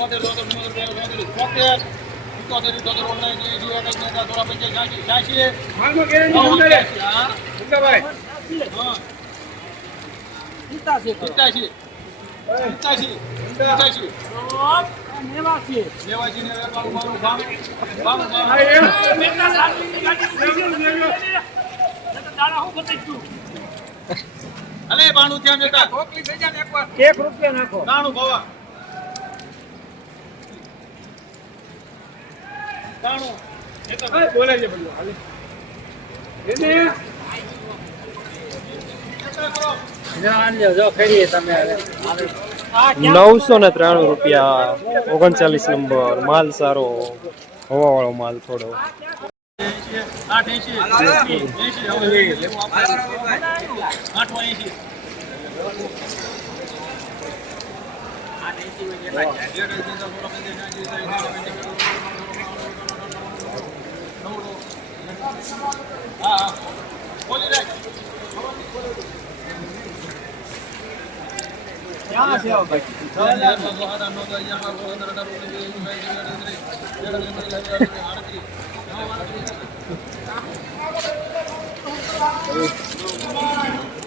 બોતેર બોતેર બોતેર બોતેર સિત્તોતેર ઇઠ્ઠોતેર ઓગણએંસી એંસી એકાસી એકાસી થોડા પંચ્યાસી છ્યાસી છ્યાસી પિતાસી સિત્યાસી સિત્યાસી નેવાસી નેવાસી ને અલે બાણું ત્યાં જતા. એક રૂપિયા નાખો. બાણું ભવા. નવસો ને ત્રાણું રૂપિયા ઓગણચાલીસ નંબર માલ સારો હવાવાળો માલ થોડો. આઠ એંશી એંશી હવે લેવું આપણે આઠમાં એંશી હા હા બોલી રાખ ક્યાં છે ભાઈ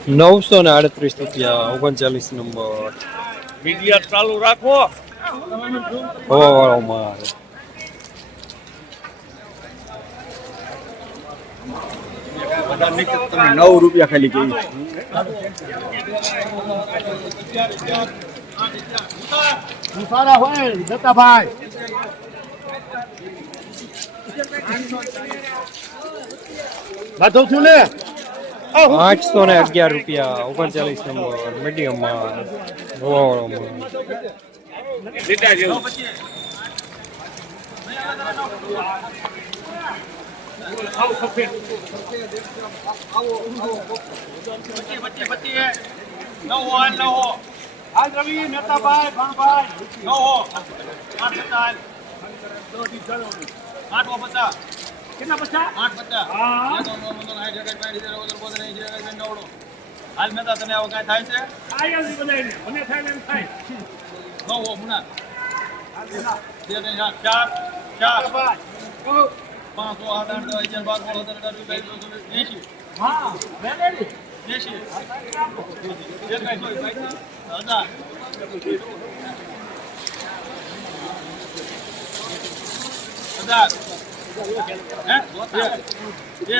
નવસો ને આડત્રીસ રૂપિયા ઓગણચાલીસ નંબર મીડિયા ચાલુ રાખો હવાવાળો માલ તમે નવ રૂપિયા ખાલી કહી સારા હોય દત્તાભાઈ બાધો છું ને આઠસો ને અગિયાર રૂપિયા ઓગણચાલીસ નંબર મીડિયમ માલ હવાવાળો માલ લીટા જેવું પચીસ પચીસ પચીસ નવો હાલ નવો હાલ રવિ નેતાભાઈ ભણભાઈ નવો આઠ પચાસ આઠો પચાસ કેટલા પચાસ આઠ પચાસ. નવ નવ. હાલ મહેતા તને આવો કાંઈ થાય છે. મને થાય એમ થાય નવો મુના ચાર ચાર પાંચસો આઠ આઠ હજાર બાર સોળ ચોવીસ પચીસ એંશી હા બાવીસ હજાર. હજાર. હે? બે.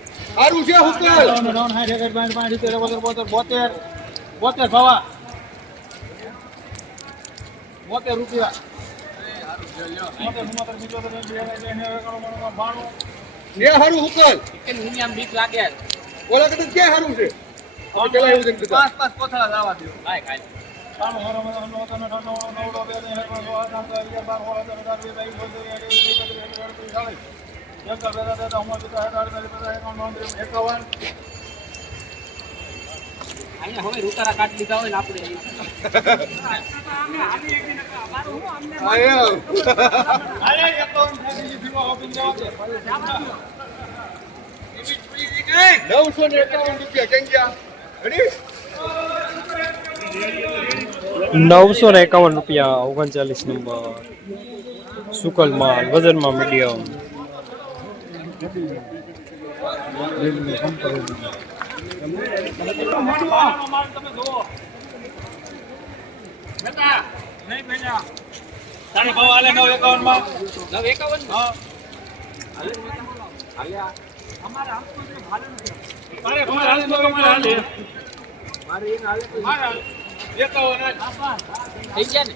સારું છે હુકલ બોતેર, બોતેર, ભાવા બોતેર રૂપિયા. ને હારું હુકલ બીક લાગે ઓલા કરતા ક્યાં હારું છે પેલા એવું પાંચ પાંચ કોથળા લાવવા દ્યો. કાઈ કાઈ નવ્વાણું, બે, બાર, નવસો ને એકાવન રૂપિયા કેમ ગયા નવસો ને એકાવન રૂપિયા ઓગણચાલીસ નંબર શુકલ માલ વજનમાં મીડિયમ. તારે ભાવ આલે નવ એકાવનમાં નવ એકાવન મારે હાલે. એકાવન થઈ ગયા ને?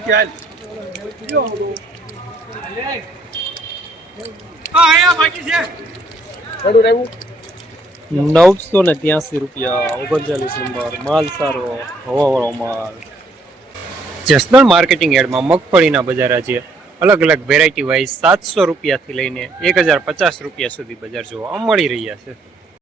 ક્યાં. હા, અહીંયા બાકી છે. નવસો ને ત્યાસી રૂપિયા, ઓગણચાલીસ નંબર, માલ સારો, હવાવાળો માલ. જસદણ માર્કેટિંગ એડમાં મગફળીના બજાર આજે અલગ અલગ વેરાયટી વાઇઝ સાતસો રૂપિયાથી લઈને એક હજાર પચાસ રૂપિયા સુધી બજાર જોવા મળી રહ્યા છે.